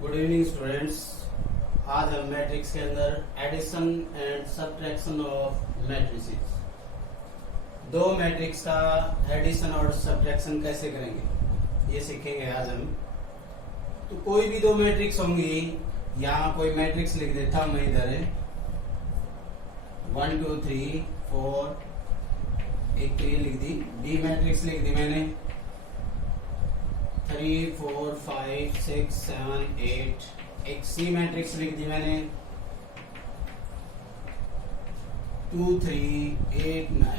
Good evening students. आज हम matrix के अंदर addition and subtraction of matrices, दो मैट्रिक्स का एडिशन और सब्ट्रैक्शन कैसे करेंगे ये सीखेंगे आज हम। तो कोई भी दो मैट्रिक्स होंगी, यहाँ कोई मैट्रिक्स लिख देता हूं मैं इधर 1 2 3 4, एक तो ये लिख दी, बी मैट्रिक्स लिख दी मैंने 3 4 5 6 7 8, एक सी मैट्रिक्स लिख दी मैंने 2 3 8 9,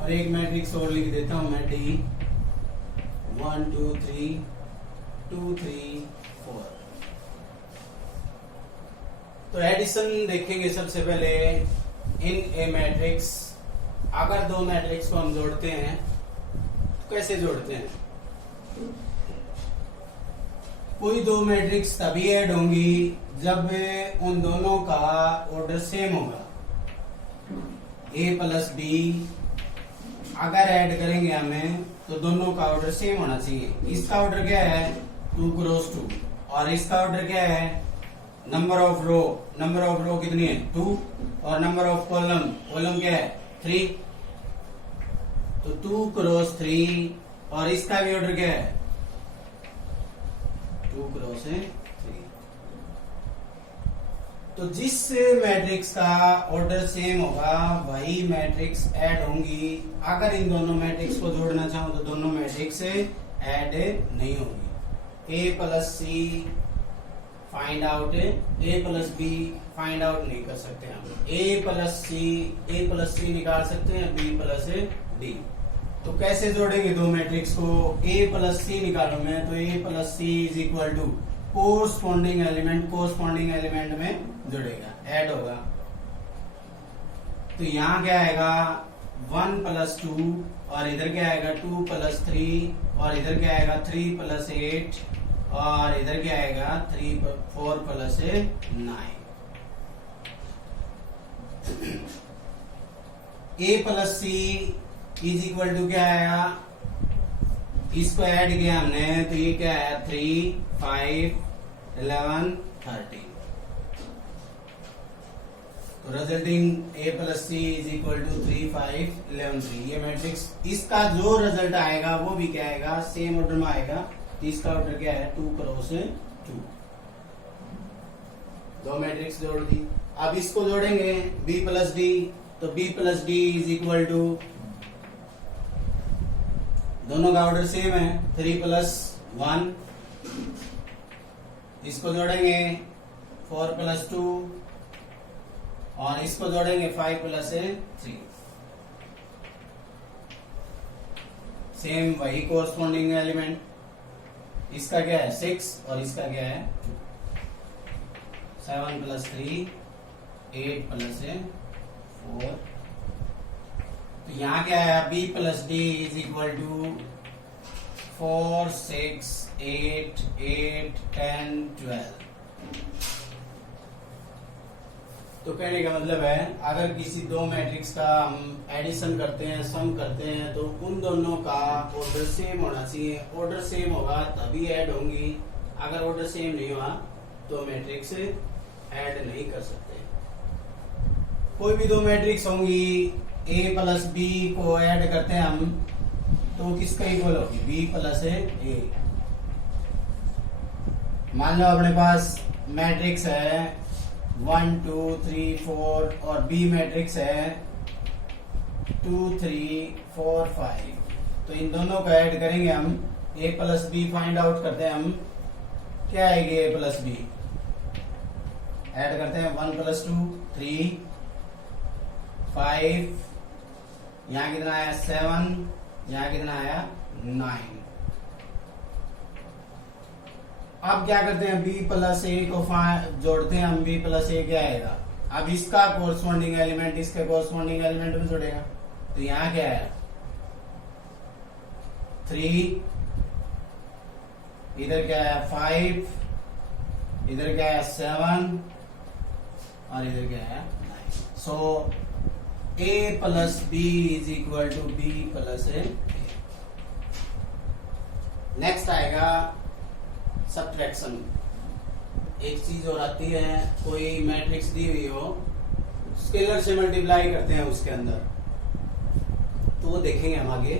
और एक मैट्रिक्स और लिख देता हूं मैं डी 1 2 3 2 3 4। तो एडिशन देखेंगे सबसे पहले। इन ए मैट्रिक्स, अगर दो मैट्रिक्स को हम जोड़ते हैं तो कैसे जोड़ते हैं? कोई दो मैट्रिक्स तभी ऐड होंगी जब उन दोनों का ऑर्डर सेम होगा। ए प्लस बी अगर ऐड करेंगे हमें तो दोनों का ऑर्डर सेम होना चाहिए। इसका ऑर्डर क्या है 2 क्रॉस 2, और इसका ऑर्डर क्या है नंबर ऑफ रो कितनी है 2, और नंबर ऑफ कॉलम क्या है 3। तो 2 क्रॉस 3, और इसका भी ऑर्डर क्या है 2 क्रॉस 3। तो जिस मैट्रिक्स का ऑर्डर सेम होगा वही मैट्रिक्स ऐड होंगी। अगर इन दोनों मैट्रिक्स को जोड़ना चाहो तो दोनों मैट्रिक्स ऐड नहीं होंगी। ए प्लस सी फाइंड आउट, ए प्लस बी फाइंड आउट नहीं कर सकते हम। ए प्लस सी निकाल सकते हैं, बी प्लस डी। तो कैसे जोड़ेंगे दो मैट्रिक्स को? ए प्लस सी निकालो मैं, तो A plus C is equal to corresponding element में जुड़ेगा, ऐड होगा। तो यहाँ क्या आएगा 1 प्लस 2, और इधर क्या आएगा 2 प्लस 3, और इधर क्या आएगा 3 प्लस 8, और इधर क्या आएगा 4 plus 9। A plus C is equal to क्या आया, इसको ऐड किया हमने तो ये क्या आया 3 5 11 13। तो resulting A plus C is equal to 3 5 11 3। ये मैट्रिक्स, इसका जो रिजल्ट आएगा वो भी क्या आएगा सेम ऑर्डर में आएगा। इसका ऑर्डर क्या है 2 क्रॉस 2। दो मैट्रिक्स जोड़ दी। अब इसको जोड़ेंगे बी प्लस डी, तो B plus D is equal to, दोनों का ऑर्डर सेम है 3 प्लस 1। इसको जोड़ेंगे 4 प्लस 2, और इसको जोड़ेंगे 5 प्लस 3। सेम वही कोरस्पॉन्डिंग एलिमेंट। इसका क्या है 6, और इसका क्या है 7 प्लस 3 8 प्लस 4। तो यहाँ क्या है B plus D is equal to 4 6 8 8 10 12। तो कहने का मतलब है अगर किसी दो मैट्रिक्स का हम एडिशन करते हैं, सम करते हैं, तो उन दोनों का ऑर्डर सेम होना चाहिए। ऑर्डर सेम होगा तभी ऐड होंगी। अगर ऑर्डर सेम नहीं हुआ तो मैट्रिक्स ऐड नहीं कर सकते। कोई भी दो मैट्रिक्स होंगी, ए प्लस बी को ऐड करते हैं हम तो किसका इक्वल होगी बी प्लस ए। मान लो अपने पास मैट्रिक्स है 1 2 3 4, और बी मैट्रिक्स है 2 3 4 5। तो इन दोनों को ऐड करेंगे हम, ए प्लस बी फाइंड आउट करते हैं हम। क्या आएगी ए प्लस बी? ऐड करते हैं 1 प्लस 2 3 5, यहाँ कितना आया 7, यहाँ कितना आया 9। अब क्या करते हैं बी प्लस ए को जोड़ते हैं हम। बी प्लस ए क्या आएगा, अब इसका कोरस्पॉन्डिंग एलिमेंट इसके कोरस्पॉन्डिंग एलिमेंट में जोड़ेगा। तो यहाँ क्या है 3, इधर क्या है 5, इधर क्या है 7, और इधर क्या है 9। So A plus B is equal to B plus A. Next आएगा सब्ट्रैक्शन। एक चीज और आती है, कोई मैट्रिक्स दी हुई हो, स्केलर से मल्टीप्लाई करते हैं उसके अंदर, तो वो देखेंगे हम आगे।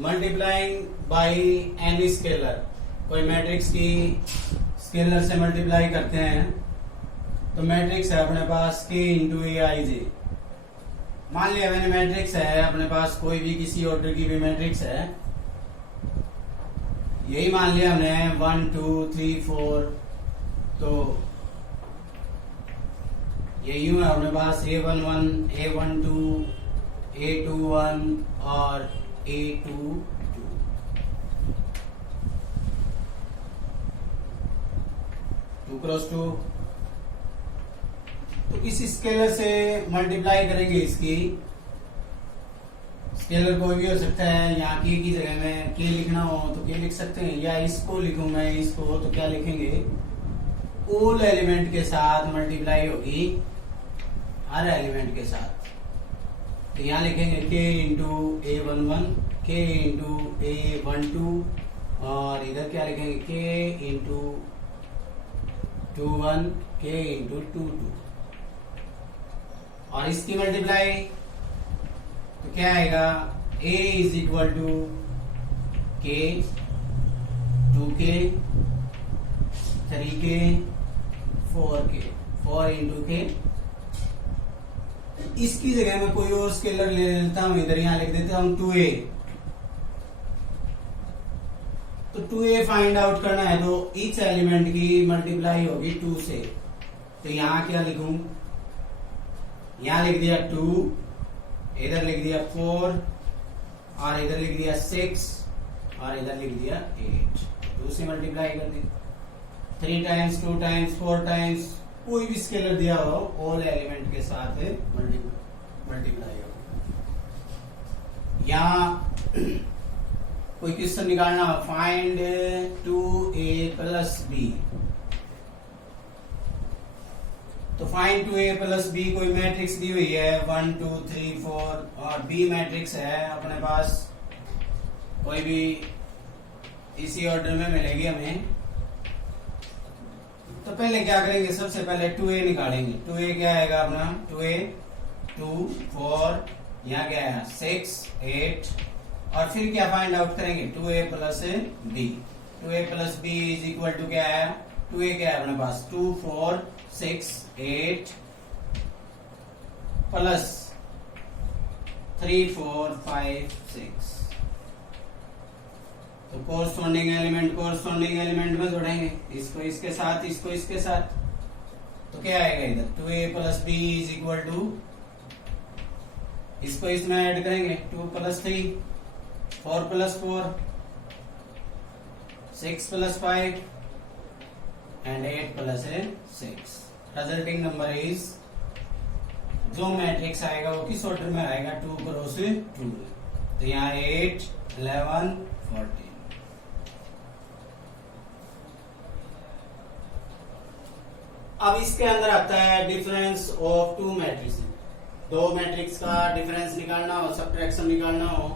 मल्टीप्लाइंग बाय एनी स्केलर, कोई मैट्रिक्स की स्केलर से मल्टीप्लाई करते हैं, तो मैट्रिक्स है अपने पास k इंटू ए आई जे। मान लिया मैंने मैट्रिक्स है अपने पास, कोई भी किसी ऑर्डर की भी मैट्रिक्स है, यही मान लिया हमने 1 2 3 4, तो ये यूं है अपने पास A11 A12 A21 और A22। टू क्रॉस टू, तो किसी स्केलर से मल्टीप्लाई करेंगे इसकी। स्केलर कोई भी हो सकता है, यहाँ के की जगह में के लिखना हो तो के लिख सकते हैं, या इसको लिखूं मैं इसको, तो क्या लिखेंगे, ऑल एलिमेंट के साथ मल्टीप्लाई होगी, हर एलिमेंट के साथ। तो यहाँ लिखेंगे k into A11 k into A12 और इधर क्या लिखेंगे k इंटू 21 k इंटू 22। और इसकी मल्टीप्लाई तो क्या आएगा, a is equal to k 2k 3k 4k 4 into k। इसकी जगह में कोई और स्केलर ले लेता हूं, इधर यहां लिख देता हूं 2a। तो 2a फाइंड आउट करना है, तो ईच एलिमेंट की मल्टीप्लाई होगी 2 से। तो यहां क्या लिखूं, यहां लिख दिया 2, इधर लिख दिया 4 और इधर लिख दिया 6 और इधर लिख दिया 8। 2 से मल्टीप्लाई कर दी, 3 टाइम्स 2 टाइम्स 4 टाइम्स, कोई भी स्केलर दिया हो ऑल एलिमेंट के साथ मल्टीप्लाई हो। यहाँ कोई क्वेश्चन निकालना हो, फाइंड 2a प्लस b, तो फाइंड 2a प्लस b कोई मैट्रिक्स दी हुई है 1 2 3 4 और b मैट्रिक्स है अपने पास, कोई भी इसी ऑर्डर में मिलेगी हमें। तो पहले क्या करेंगे, सबसे पहले 2a निकालेंगे। 2a क्या आएगा अपना, 2a 2 4, यहाँ क्या है 6 8, और फिर क्या फाइंड आउट करेंगे 2a plus b। 2a plus b is equal to क्या है, 2a क्या है अपने पास 2 4 6 8 प्लस 3 4 5 6। तो कोरस्पॉन्डिंग एलिमेंट में जोड़ेंगे, इसको इसके साथ, इसको इसके साथ, तो क्या आएगा इधर 2a plus b is equal to, इसको इसमें ऐड करेंगे 2 plus 3 4 plus 4 6 plus 5 and 8 plus 6। Resulting number is, जो मैट्रिक्स आएगा वो किस ऑर्डर में आएगा, 2 क्रॉस 2। तो यहाँ 8 11 14। अब इसके अंदर आता है डिफरेंस ऑफ 2 मैट्रिक्स। 2 मैट्रिक्स का डिफरेंस निकालना हो, सब्ट्रैक्शन निकालना हो,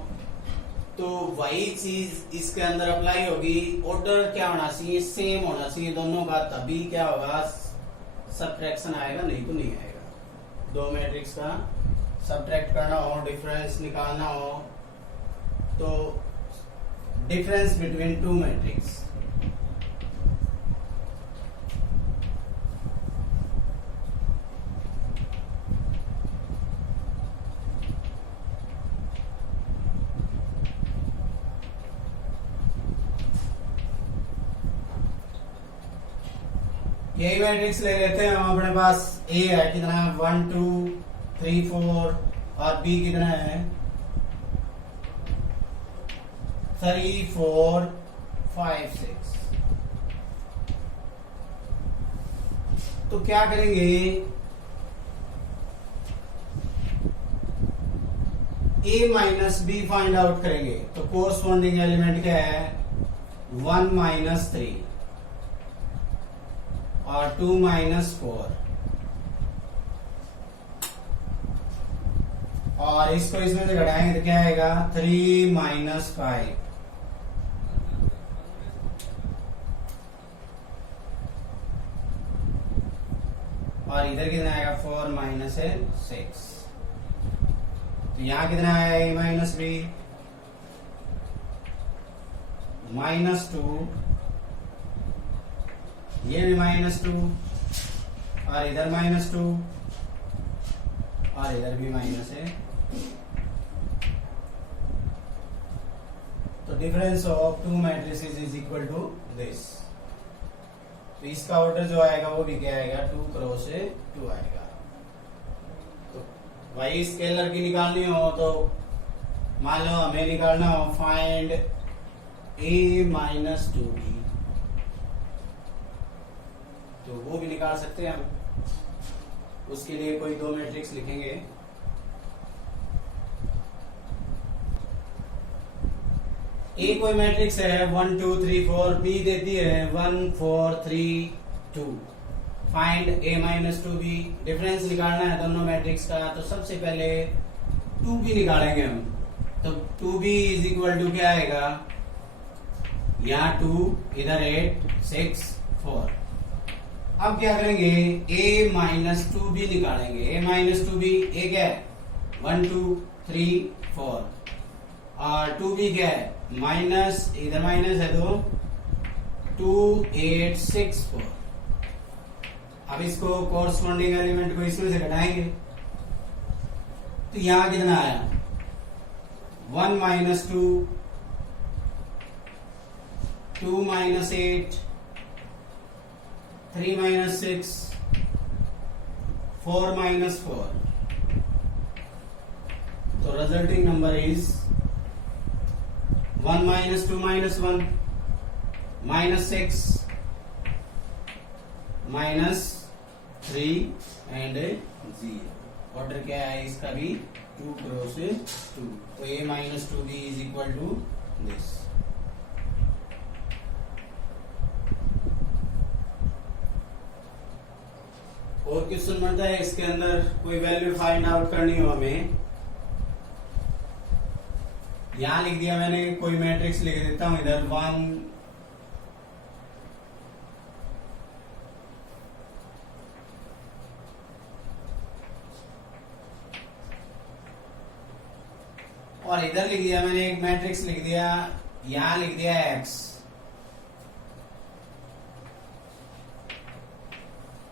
तो वही चीज इसके अंदर अप्लाई होगी। ऑर्डर क्या होना चाहिए, सेम होना चाहिए दोनों का, तभी क्या होगा सब्ट्रैक्शन आएगा, नहीं तो नहीं आएगा। 2 मैट्रिक्स का सब्ट्रैक्ट करना हो, डिफरेंस निकालना हो, तो डिफरेंस बिटवीन 2 मैट्रिक्स, यही मैट्रिक्स ले लेते हैं हम। अपने पास A है कितना, 1 2 3 4 और B कितना है 3 4 5 6। तो क्या करेंगे, A minus B find out करेंगे। तो कोरस्पॉन्डिंग एलिमेंट क्या है 1 माइनस 3 और 2 माइनस 4, और इसको इसमें से घटाएंगे तो क्या आएगा 3 - 5 और इधर कितना आएगा 4 - 6। तो यहाँ कितना आएगा a - b -2, ये भी -2 और इधर -2 और इधर भी माइनस है। तो difference of two matrices is equal to this. तो इसका ऑर्डर जो आएगा वो भी क्या आएगा 2 क्रॉस 2 आएगा। तो वही स्केलर की निकालनी हो तो मान लो हमें निकालना हो फाइंड a - 2b, तो वो भी निकाल सकते हैं हम। उसके लिए कोई दो मैट्रिक्स लिखेंगे। ए कोई मैट्रिक्स है 1 2 3 4, बी देती है 1 4 3 2। फाइंड a - 2b, डिफरेंस निकालना है दोनों मैट्रिक्स का। तो सबसे पहले 2b निकालेंगे हम। तो 2b इज इक्वल टू क्या आएगा, यहाँ 2 इधर 8 6 4। अब क्या करेंगे a - 2b निकालेंगे। a - 2b a क्या है 1 2 3 4 और 2b क्या है माइनस, इधर माइनस है तो 2 8 6 4। अब इसको कोरस्पॉन्डिंग एलिमेंट को इसमें से घटाएंगे तो यहां कितना आया 1 - 2 2 - 8 3 - 6 4 - 4। तो resulting number is 1 - 2 - 1 -6 -3 and 0। Order क्या है इसका भी 2 क्रॉस 2। तो a - 2b is equal to this. और क्वेश्चन बनता है इसके अंदर कोई वैल्यू फाइंड आउट करनी हो हमें। यहां लिख दिया मैंने, कोई मैट्रिक्स लिख देता हूं इधर 1 और इधर लिख दिया मैंने एक मैट्रिक्स लिख दिया, यहां लिख दिया x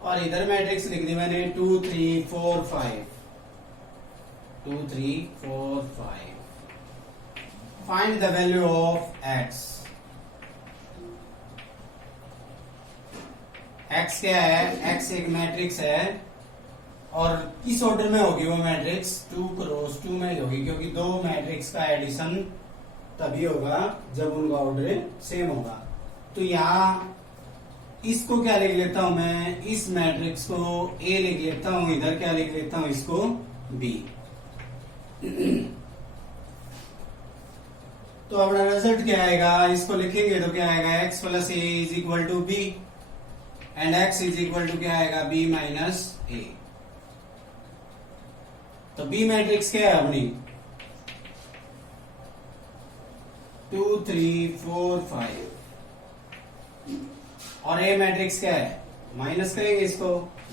और इधर मैट्रिक्स लिख दी मैंने 2 3 4 5 2 3 4 5। Find the value of x। x क्या है, x एक मैट्रिक्स है और किस ऑर्डर में होगी वो मैट्रिक्स 2 क्रॉस 2 में होगी, क्योंकि दो मैट्रिक्स का एडिशन तभी होगा जब उनका ऑर्डर सेम होगा। तो यहां इसको क्या लिख लेता हूं मैं, इस मैट्रिक्स को A लिख लेता हूं, इधर क्या लिख लेता हूं इसको B। तो अपना रिजल्ट क्या आएगा, इसको लिखेंगे तो क्या आएगा x + a is equal to b and x is equal to क्या आएगा b - a। तो B मैट्रिक्स क्या है अपनी 2 3 4 5 और A मैट्रिक्स क्या है, माइनस करेंगे इसको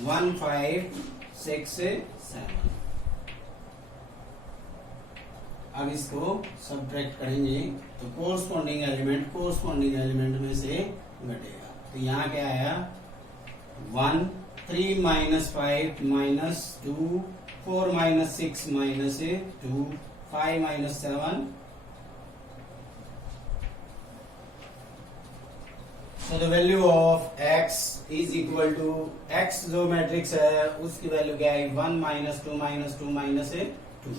1 5 6 7। अब इसको सब्ट्रैक्ट करेंगे तो कोरस्पॉन्डिंग एलिमेंट में से घटेगा। तो यहाँ क्या आया 1 3 - 5 -2 4 - 6 -2 5 - 7। So the value of x is equal to x जो मैट्रिक्स है उसकी वैल्यू क्या है 1 - 2 -2 -2।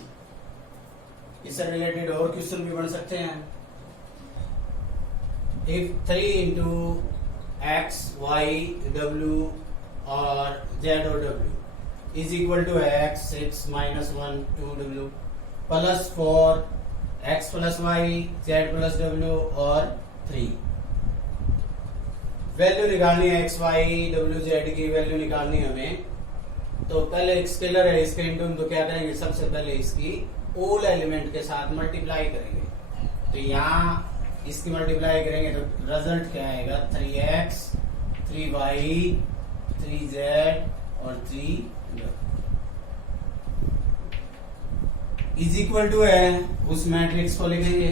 इससे रिलेटेड और क्वेश्चन भी बन सकते हैं। If 3 into x, y, w और z और w is equal to x 6 - 1 2w plus 4 x plus y z plus w और 3। वैल्यू निकालनी है x y w z की वैल्यू निकालनी है हमें। तो पहले एक स्केलर है, इसके इंटू तो क्या करेंगे, सबसे पहले इसकी ऑल एलिमेंट के साथ मल्टीप्लाई करेंगे। तो यहाँ इसकी मल्टीप्लाई करेंगे तो रिजल्ट क्या आएगा, 3x 3y 3z और 3 इज इक्वल टू है, उस मैट्रिक्स को लिखेंगे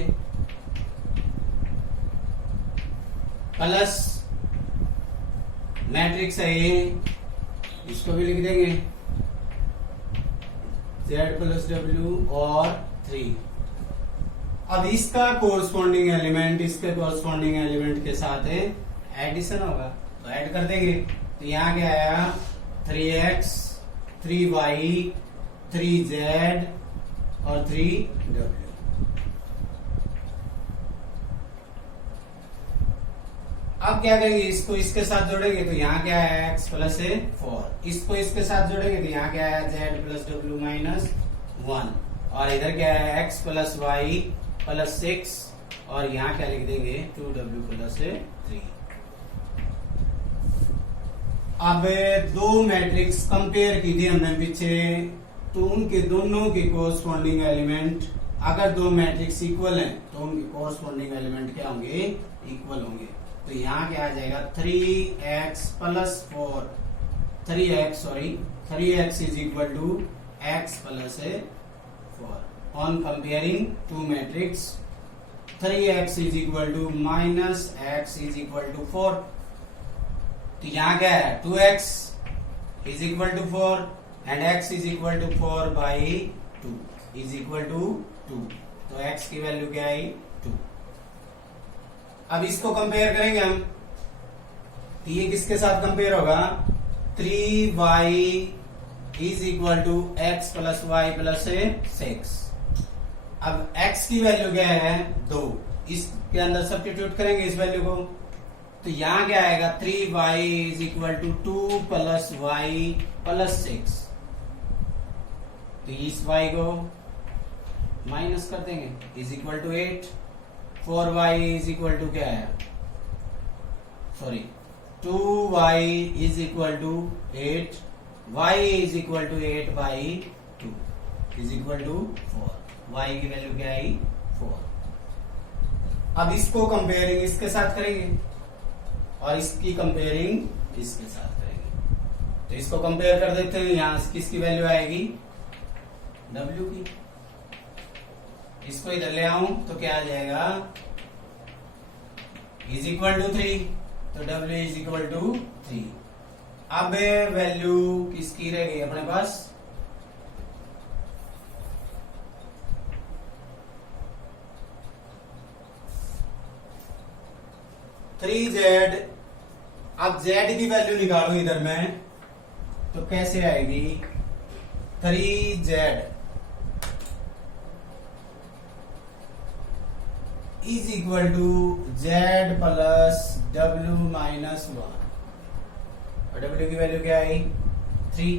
प्लस मैट्रिक्स है ये, इसको भी लिख देंगे z प्लस डब्ल्यू और 3। अब इसका कोरस्पॉन्डिंग एलिमेंट इसके कोरस्पॉन्डिंग एलिमेंट के साथ एडिशन होगा, तो ऐड कर देंगे। तो यहाँ क्या आया, 3x 3y 3z और 3w। अब क्या करेंगे, इसको इसके साथ जोड़ेंगे तो यहाँ क्या आया, x प्लस 4। इसको इसके साथ जोड़ेंगे तो यहाँ क्या आया, z प्लस डब्ल्यू माइनस 1। और इधर क्या है, x प्लस वाई प्लस 6 और यहाँ क्या लिख देंगे, 2w प्लस 3। अब दो मैट्रिक्स कंपेयर की थी हमने पीछे, तो उनके दोनों के कोरस्पॉन्डिंग एलिमेंट, अगर दो मैट्रिक्स इक्वल हैं तो उनके कोरस्पॉन्डिंग एलिमेंट क्या होंगे, इक्वल होंगे। तो यहाँ क्या आ जाएगा, 3x plus 4 3x is equal to x plus 4। On comparing to matrix, 3x is equal to minus x is equal to 4। तो यहाँ क्या है, 2x is equal to 4 and x is equal to 4 by 2 is equal to 2। तो x की value क्या आई, 2। अब इसको compare करेंगे हम, तो ये किसके साथ कंपेयर होगा, 3y is equal to x plus Y plus 6। अब x की वैल्यू क्या है, 2, इसके अंदर सब्स्टिट्यूट करेंगे इस वैल्यू को। तो यहाँ क्या आएगा, 3y is equal to 2 plus Y plus 6। तो इस y को माइनस कर देंगे, is equal to 8। 4y is equal to क्या है, 2y is equal to 8, y is equal to 8 by 2 is equal to 4। y की वैल्यू क्या आई, 4। अब इसको कंपेयरिंग इसके साथ करेंगे और इसकी कंपेयरिंग इसके साथ करेंगे। तो इसको कंपेयर कर देते हैं, यहां किसकी वैल्यू आएगी, w की। इसको इधर ले आऊं तो क्या आ जाएगा, इज इक्वल टू 3, तो w इज इक्वल टू 3। अब वैल्यू किसकी रह गई अपने पास, z। अब z की वैल्यू निकालो इधर में, तो कैसे आएगी, 3z is equal to z plus w minus 1। और w की वैल्यू क्या आई, 3।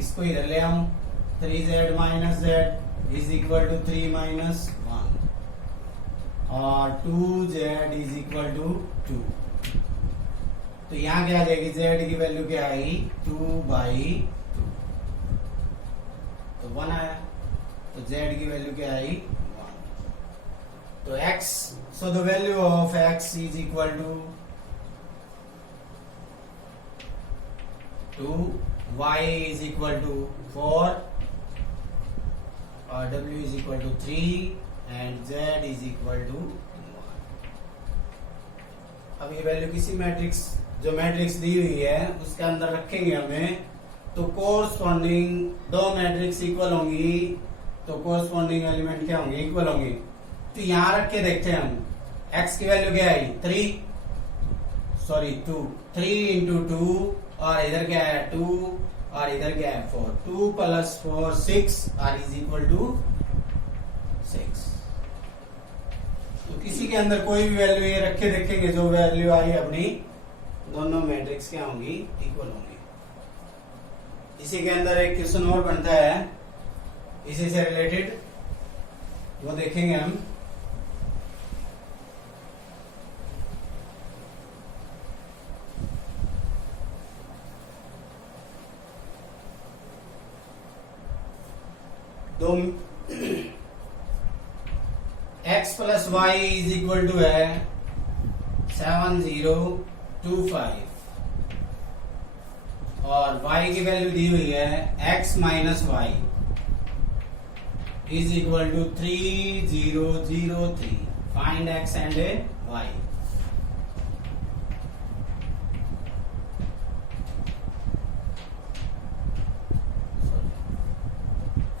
इसको इधर ले आऊं, 3z minus z is equal to 3 minus 1 और 2z इज इक्वल टू 2। तो यहां क्या आ जाएगी, z की वैल्यू क्या आई, 2 बाई 2। तो 1 आया, तो z की वैल्यू क्या आई, 1। तो x, so the value of x is equal to 2, y is equal to 4 और w is equal to 3 and z is equal to 1। अब ये वैल्यू किसी मैट्रिक्स, जो मैट्रिक्स दी हुई है उसके अंदर रखेंगे हमें, तो कोरस्पॉन्डिंग दो मैट्रिक्स इक्वल होंगी, तो कोरस्पॉन्डिंग एलिमेंट क्या होंगे, इक्वल होंगे। तो यहां रख के देखते हैं हम, x की वैल्यू क्या आई, 2, 3 इंटू 2 और इधर क्या है 2 और इधर क्या है 4, 2 प्लस 4 6 और इज इक्वल टू 6। तो किसी के अंदर कोई भी वैल्यू ये रख के देखेंगे, जो वैल्यू आई अपनी, दोनों मैट्रिक्स क्या होंगी, इक्वल होंगी। इसी के अंदर एक क्वेश्चन और बनता है इसी से रिलेटेड, वो देखेंगे हम। x plus Y is equal to है 7025 और y की वैल्यू दी हुई है x minus Y is equal to 3003। Find x and y।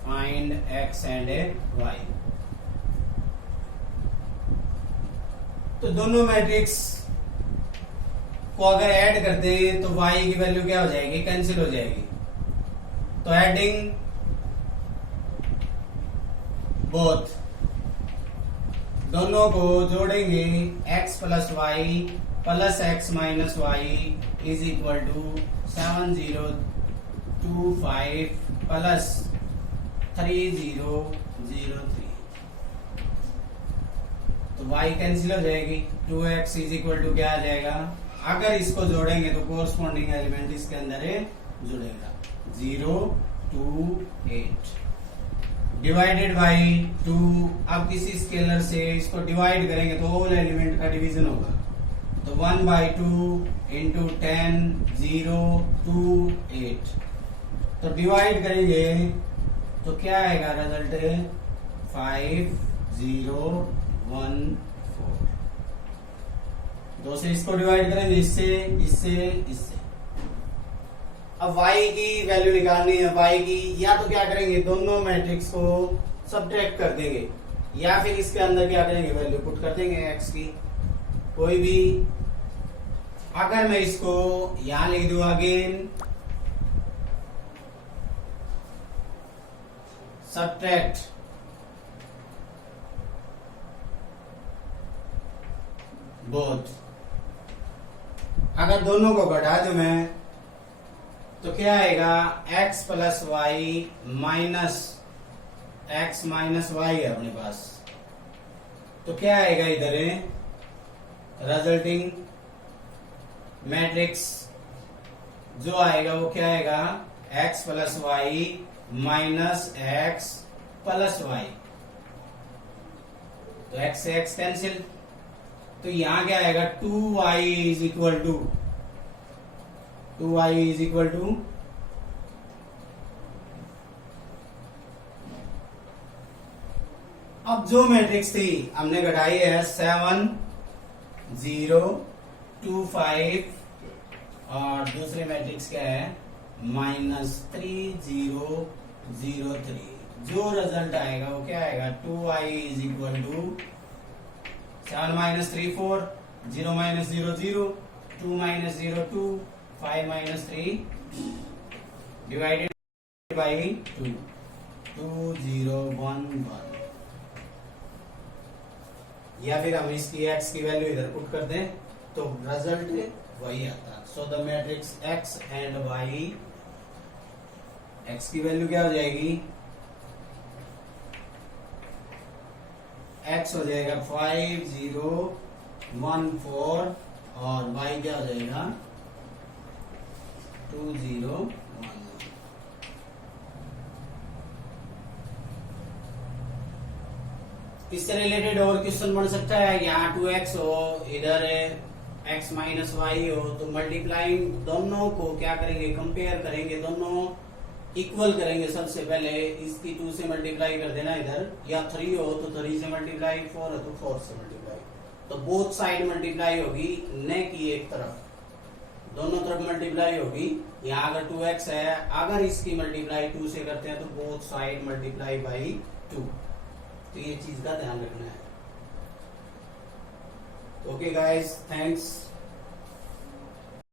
Find x and y। तो दोनों मैट्रिक्स को अगर ऐड करते हैं तो y की वैल्यू क्या हो जाएगी, कैंसिल हो जाएगी। तो एडिंग बोथ, दोनों को जोड़ेंगे x plus Y plus x minus Y is equal to 7025 plus 3003। तो y कैंसिल हो जाएगी, 2x इज इक्वल टू क्या आ जाएगा। अगर इसको जोड़ेंगे तो कोरस्पॉन्डिंग एलिमेंट इसके अंदर जुड़ेगा 028 डिवाइडेड बाई 2। अब किसी स्केलर से इसको डिवाइड करेंगे तो होल एलिमेंट का डिवीजन होगा। तो 1/2 इंटू 10 028। तो डिवाइड करेंगे तो क्या आएगा रिजल्ट 5014। दो से इसको डिवाइड करेंगे, इससे इससे इससे। अब y की वैल्यू निकालनी है। y की या तो क्या करेंगे, दोनों मैट्रिक्स को सब्ट्रैक्ट कर देंगे या फिर इसके अंदर क्या करेंगे, वैल्यू पुट कर देंगे x की कोई भी। अगर मैं इसको यहां लिख दूं अगेन, सब्ट्रैक्ट बोथ, अगर दोनों को घटा दूं मैं तो क्या आएगा, x plus Y minus x minus Y है अपने पास। तो क्या आएगा इधर रिजल्टिंग मैट्रिक्स जो आएगा वो क्या आएगा, x plus Y minus x plus Y. तो x से x कैंसिल, तो यहां क्या आएगा 2y is equal to 2y is equal to अब जो मैट्रिक्स थी हमने घटाई है 7025 और दूसरे मैट्रिक्स क्या है -3003। जो रिजल्ट आएगा वो क्या आएगा, 2y is equal to 7 - 3 4 0 - 0 0 2 - 0 2 5 - 3 divided by 2 2011। या फिर हम इसकी x की वैल्यू इधर पुट कर दें तो रिजल्ट वही आता। So the matrix x and y, x की वैल्यू क्या हो जाएगी, x हो जाएगा 5014 और y क्या हो जाएगा 2011। इससे रिलेटेड और क्वेश्चन बन सकता है, यहाँ 2x हो इधर x माइनस वाई हो, तो मल्टीप्लाइंग दोनों को क्या करेंगे, कंपेयर करेंगे, दोनों इक्वल करेंगे। सबसे पहले इसकी 2 से मल्टीप्लाई कर देना इधर, या 3 हो तो 3 से मल्टीप्लाई, 4 हो तो 4 से मल्टीप्लाई। तो बोथ साइड मल्टीप्लाई होगी, न की एक तरफ, दोनों तरफ मल्टीप्लाई होगी। यहाँ अगर 2x है, अगर इसकी मल्टीप्लाई 2 से करते हैं तो बोथ साइड मल्टीप्लाई बाई 2। तो ये चीज का ध्यान रखना है। Okay guys, thanks.